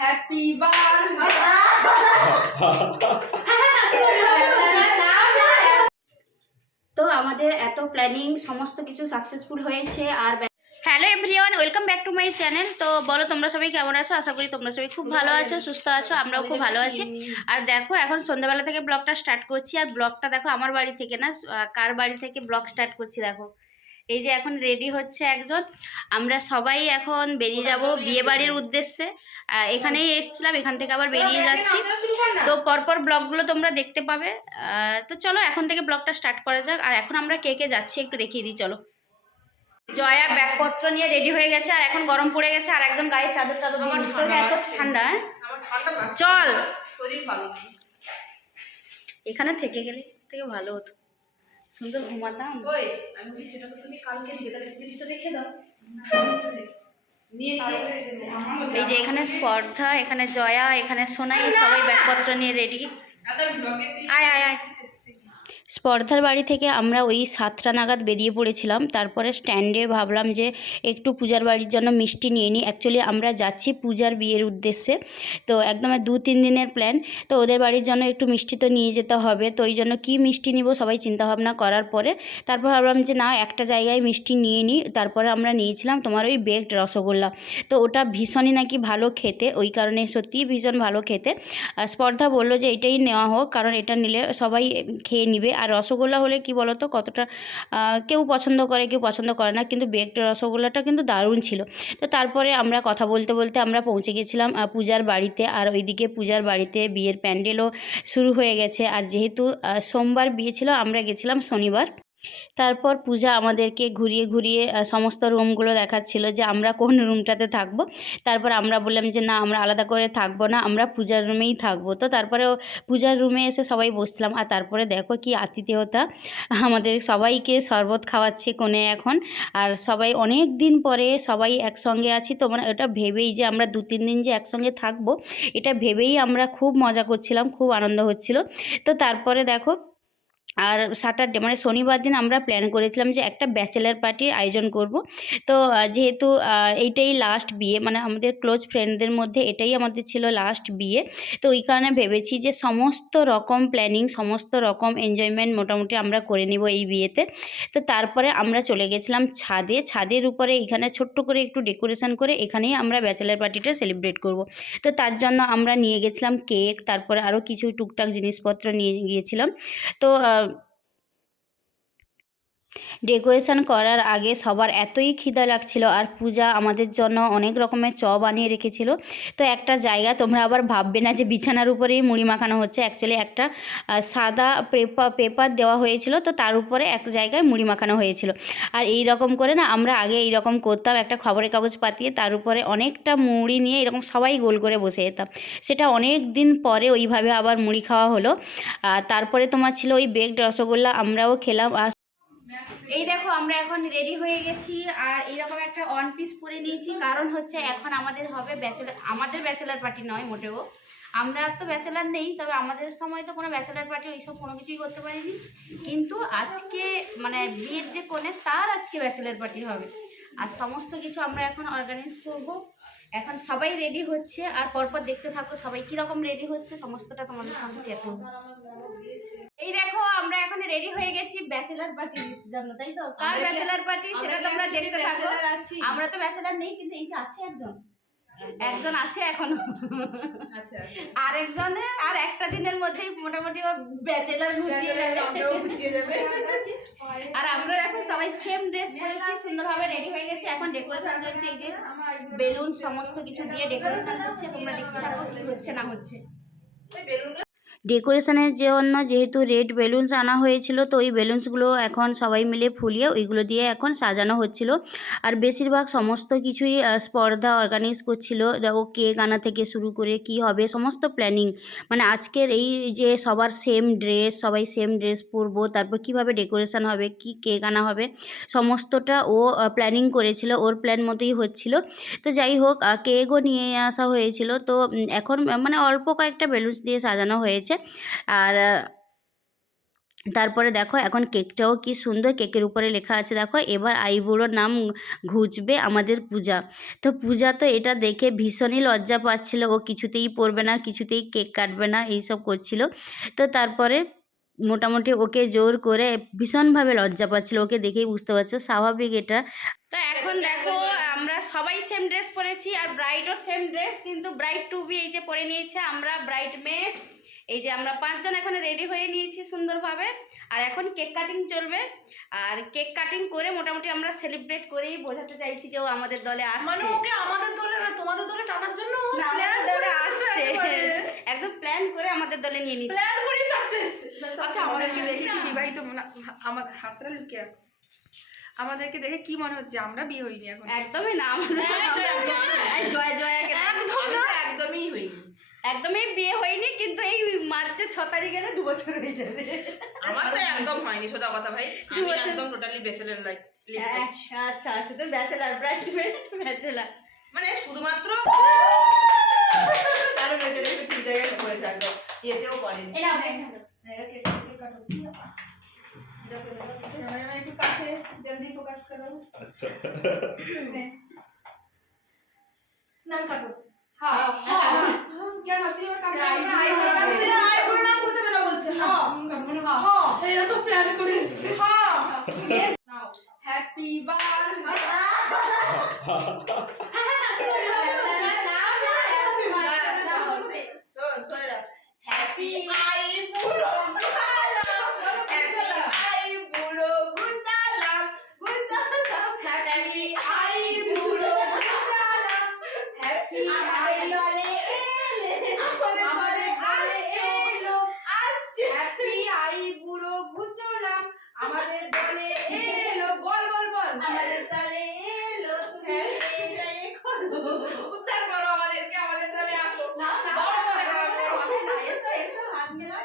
Happy birthday. তো আমাদের এত প্ল্যানিং সমস্ত কিছু সাকসেসফুল হয়েছে। আর hello everyone, welcome back to my channel. তো বলো তোমরা সবাই কেমন আছো? আশা করি তোমরা সবাই খুব ভালো আছো, সুস্থ আছো, আমরাও খুব ভালো আছি। আর দেখো এখন সন্ধ্যাবেলা থেকে ব্লগটা স্টার্ট করছি। আর ব্লগটা দেখো আমার বাড়ি থেকে না, কার বাড়ি থেকে ব্লগ স্টার্ট করছি দেখো। এই যে এখন রেডি হচ্ছে একজন, আমরা সবাই এখন বেরিয়ে যাব বিয়ে বাড়ির উদ্দেশ্যে। এখানেই এসেছিলাম, এখান থেকে আবার বেরিয়ে যাচ্ছি। তো পরপর ব্লগগুলো তোমরা দেখতে পাবে। তো চলো এখন থেকে ব্লগটা স্টার্ট করা যাক। আর এখন আমরা কে কে যাচ্ছি একটু দেখিয়ে দিই চলো। জয়া ব্যাগপত্র নিয়ে রেডি হয়ে গেছে, আর এখন গরম পড়ে গেছে, আর একজন গায়ে চাদর টাদর এত ঠান্ডা। চল এখানে থেকে গেলে থেকে ভালো হতো, সুন্দর ঘুমাতাম। এই যে এখানে স্পর্ধা, এখানে জয়া, এখানে সোনাই, সবাই ব্যাগপত্র নিয়ে রেডি। আয় আয় আয়। স্পর্ধার বাড়ি থেকে আমরা ওই 7টা নাগাদ বেরিয়ে পড়েছিলাম। তারপরে স্ট্যান্ডে ভাবলাম যে একটু পূজার বাড়ির জন্য মিষ্টি নিয়ে নিই। অ্যাকচুয়ালি আমরা যাচ্ছি পূজার বিয়ের উদ্দেশ্যে, তো একদম 2-3 দিনের প্ল্যান। তো ওদের বাড়ির জন্য একটু মিষ্টি তো নিয়ে যেতে হবে। তো ওই জন্য কী মিষ্টি নিব সবাই চিন্তাভাবনা করার পরে তারপর ভাবলাম যে না, একটা জায়গায় মিষ্টি নিয়ে নিই। তারপরে আমরা নিয়েছিলাম তোমার ওই বেকড রসগোল্লা। তো ওটা ভীষণই নাকি ভালো খেতে, ওই কারণে সত্যিই ভীষণ ভালো খেতে। স্পর্ধা বললো যে এটাই নেওয়া হোক, কারণ এটা নিলে সবাই খেয়ে নিবে। আর রসগোল্লা হলে কি বলো তো, কতটা কেউ পছন্দ করে কেউ পছন্দ করে না, কিন্তু বেকড রসগোল্লাটা কিন্তু দারুণ ছিল। তো তারপরে আমরা কথা বলতে বলতে আমরা পৌঁছে গেছিলাম পূজার বাড়িতে। আর ওইদিকে পূজার বাড়িতে বিয়ের প্যান্ডেলও শুরু হয়ে গেছে। আর যেহেতু সোমবার বিয়ে ছিল, আমরা গেছিলাম শনিবার। তারপর পূজা আমাদেরকে ঘুরিয়ে ঘুরিয়ে সমস্ত রুমগুলো দেখাচ্ছিল যে আমরা কোন রুমটাতে থাকবো। তারপর আমরা বললাম যে না, আমরা আলাদা করে থাকবো না, আমরা পূজার রুমেই থাকবো। তো তারপরে পূজার রুমে এসে সবাই বসছিলাম। আর তারপরে দেখো কি আতিথেয়তা, আমাদের সবাইকে শরবত খাওয়াচ্ছে কোণে এখন। আর সবাই অনেক দিন পরে সবাই একসঙ্গে আছি, তো মানে এটা ভেবেই যে আমরা 2-3 দিন যে একসঙ্গে থাকবো, এটা ভেবেই আমরা খুব মজা করছিলাম, খুব আনন্দ হচ্ছিল। তো তারপরে দেখো, আর স্যাটারডে মানে শনিবার দিন আমরা প্ল্যান করেছিলাম যে একটা ব্যাচেলার পার্টির আয়োজন করব। তো যেহেতু এইটাই লাস্ট বিয়ে, মানে আমাদের ক্লোজ ফ্রেন্ডদের মধ্যে এটাই আমাদের ছিল লাস্ট বিয়ে, তো ওই কারণে ভেবেছি যে সমস্ত রকম প্ল্যানিং, সমস্ত রকম এনজয়মেন্ট মোটামুটি আমরা করে নিব এই বিয়েতে। তো তারপরে আমরা চলে গেছিলাম ছাদে। ছাদের উপরে এখানে ছোট্ট করে একটু ডেকোরেশন করে এখানেই আমরা ব্যাচেলার পার্টিটা সেলিব্রেট করব। তো তার জন্য আমরা নিয়ে গেছিলাম কেক, তারপরে আরও কিছু টুকটাক জিনিসপত্র নিয়ে গিয়েছিলাম। তো ডেকোরেশন করার আগে সবার এতই খিদা লাগছিল, আর পূজা আমাদের জন্য অনেক রকমের বানিয়ে রেখেছিল। তো একটা জায়গা, তোমরা আবার ভাববে না যে বিছানার উপরেই মুড়ি মাখানো হচ্ছে, অ্যাকচুয়ালি একটা সাদা পেপার দেওয়া হয়েছিল, তো তার উপরে এক জায়গায় মুড়ি মাখানো হয়েছিল। আর এই রকম করে না, আমরা আগে এই রকম করতাম, একটা খবরের কাগজ পাতিয়ে তার উপরে অনেকটা মুড়ি নিয়ে এরকম সবাই গোল করে বসে যেতাম। সেটা অনেক দিন পরে ওইভাবে আবার মুড়ি খাওয়া হলো। তারপরে তোমার ছিল ওই বেকড রসগোল্লা, আমরাও খেলাম। আর এই দেখো আমরা এখন রেডি হয়ে গেছি, আর এইরকম একটা ওয়ান পিস পরে নিয়েছি, কারণ হচ্ছে এখন আমাদের হবে আমাদের ব্যাচেলার পার্টি নয় মোটেও, আমরা তো ব্যাচেলার নেই, তবে আমাদের সময় তো কোনো ব্যাচেলার পার্টি ওইসব কোনো কিছুই করতে পারিনি। কিন্তু আজকে মানে বিয়ের যে কোণে তার আজকে ব্যাচেলার পার্টি হবে, আর সমস্ত কিছু আমরা এখন অর্গানাইজ করব। এখন সবাই রেডি হচ্ছে, আর পরপর দেখতে থাকো সবাই কীরকম রেডি হচ্ছে, সমস্তটা তোমাদের সঙ্গে শেয়ার করবো। এই দেখো আমরা এখন রেডি হয়ে গেছি ব্যাচেলার পার্টির জন্য, তাই তো? কার ব্যাচেলার পার্টি সেটা তোমরা দেখতে থাকো। আমরা তো ব্যাচেলার নেই, কিন্তু এই যে আছে একজন আছে এখনো, আর একজনের আর একটা দিনের মধ্যেই মোটামুটি ওর ব্যাচেলার ঘুচিয়ে যাবে। আর আমরা এখন সবাই সেম ড্রেস পরেছি, সুন্দরভাবে রেডি হয়ে গেছি। এখন ডেকোরেশন চলছে, এই যে বেলুন সমস্ত কিছু দিয়ে ডেকোরেশন হচ্ছে, তোমরা দেখতে থাকো কি হচ্ছে না হচ্ছে। ডেকোরেশনের জন্য যেহেতু রেড বেলুনস আনা হয়েছিল, তো ওই বেলুনসগুলো এখন সবাই মিলে ফুলিয়ে ওইগুলো দিয়ে এখন সাজানো হচ্ছিল। আর বেশিরভাগ সমস্ত কিছুই স্পর্ধা অর্গানাইজ করছিল। ও কেক আনা থেকে শুরু করে কি হবে সমস্ত প্ল্যানিং, মানে আজকের এই যে সবার সেম ড্রেস, সবাই সেম ড্রেস পরবো, তারপর কিভাবে ডেকোরেশন হবে, কি কেক আনা হবে, সমস্তটা ও প্ল্যানিং করেছিল, ওর প্ল্যান মতোই হচ্ছিল। তো যাই হোক, কেকও নিয়ে আসা হয়েছিল। তো এখন মানে অল্প কয়েকটা বেলুনস দিয়ে সাজানো হয়েছে। আর তারপরে দেখো এখন কেকটাও কি সুন্দর, কেকের উপরে লেখা আছে দেখো, এবার আইবুড়োর নাম ঘুচবে আমাদের পূজা। তো পূজা তো এটা দেখে ভীষণই লজ্জা পাচ্ছিল, ও কিছুতেই পরবে না, কিছুতেই কেক কাটবে না, এইসব করছিল। তো তারপরে মোটামুটি ওকে জোর করে, ভীষণভাবে লজ্জা পাচ্ছিল, ওকে দেখেই বুঝতে পারছো, স্বাভাবিক এটা। তো এখন দেখো আমরা সবাই সেম ড্রেস পরেছি, আর ব্রাইডও সেম ড্রেস, কিন্তু ব্রাইড টু বি এই যে পরে নিয়েছে, আমরা ব্রাইড মেড এই যে আমরা 5 জন এখন রেডি হয়ে নিয়েছি সুন্দরভাবে। আর এখন কেক কাটিং চলবে, আর কেক কাটিং করে মোটামুটি আমরা সেলিব্রেট করেই বোঝাতে চাইছি যে ও আমাদের দলে আসছে। মানে ওকে আমাদের দলে না তোমাদের দলে টানার জন্য আমাদের দলে আসছে, একদম প্ল্যান করে আমাদের দলে নিয়ে নিচ্ছে, প্ল্যান করেই চারটে। আচ্ছা আমাদেরকে দেখে কি বিবাহিত আমাদের হাতটা লুকিয়ে রাখো, আমাদেরকে দেখে কি মনে হচ্ছে আমরা বিয়ে হইনি এখন? একদমই না, আমাদের জয় জয়াকে একদমই হইনি, একদমই বিয়ে হয়নি, কিন্তু এই মার্চের 6 তারিখ গেলে 2 বছর হয়ে যাবে। আমার তো একদম হয়নি, সোজা কথা ভাই, আমি একদম টোটালি ব্যাচেলর লাইফ। আচ্ছা আচ্ছা আচ্ছা, তো ব্যাচেলর, ব্রাইডমেড ব্যাচেলর, মানে শুধুমাত্র তার ব্যাচেলর একটু ঠিক জায়গায় পড়ে থাকবে, এতেও পড়েনি। এটা একটু কাছে জলদি ফোকাস করো। अच्छा নাম কাটো। হ্যাঁ হ্যাঁ क्या बात है? और काटो आई बोल नाम पूछे ना बोलছে। হ্যাঁ হ্যাঁ এরা সব প্ল্যান করে এসেছে। হ্যাঁ নাও হ্যাপি বার্থডে। শোন হ্যাপি আই বুড়ো গুচালাম, হ্যাপি আই বুড়ো গুচালাম, গুচালাম, হ্যাপি আই বুড়ো গুচালাম, হ্যাপি আই দলে এলে আমাদের দলে এলো আসছে। হ্যাপি আই বুড়ো ঘুচলাম আমাদের দলে এলো। বল বল বল আমাদের দলে এলো, তুমি এটাই করো, উদ্ধার করো আমাদেরকে, আমাদের দলে আসো, বড় করে করো না, এসো এসো হাত মেলাও।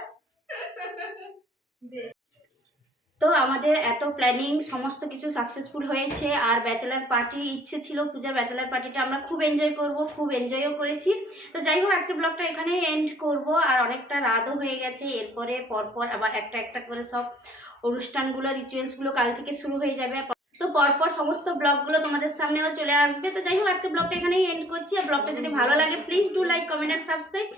তো আমাদের এত প্ল্যানিং সমস্ত কিছু সাকসেসফুল হয়েছে, আর ব্যাচেলার পার্টি ইচ্ছে ছিল, পূজার ব্যাচেলার পার্টিটা আমরা খুব এনজয় করব, খুব এনজয়ও করেছি। তো যাই হোক আজকে ব্লগটা এখানেই এন্ড করব, আর অনেকটা রাতও হয়ে গেছে, এরপরে পরপর আবার একটা একটা করে সব অনুষ্ঠানগুলো, রিচুয়ালসগুলো কাল থেকে শুরু হয়ে যাবে, তো পরপর সমস্ত ব্লগগুলো তোমাদের সামনেও চলে আসবে। তো যাই হোক আজকে ব্লগটা এখানেই এন্ড করছি, আর ব্লগটা যদি ভালো লাগে প্লিজ ডু লাইক, কমেন্ট আর সাবস্ক্রাইব।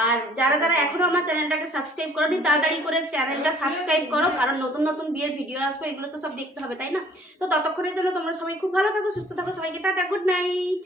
আর যারা যারা এখনো আমার চ্যানেলটাকে সাবস্ক্রাইব করোনি তাড়াতাড়ি করে চ্যানেলটা সাবস্ক্রাইব করো, কারণ নতুন নতুন বিয়ের ভিডিও আসবে, এগুলো তো সব দেখতে হবে তাই না। তো ততক্ষণের জন্য তোমরা সবাই খুব ভালো থাকো, সুস্থ থাকো, সবাইকে টাটা, গুড নাইট।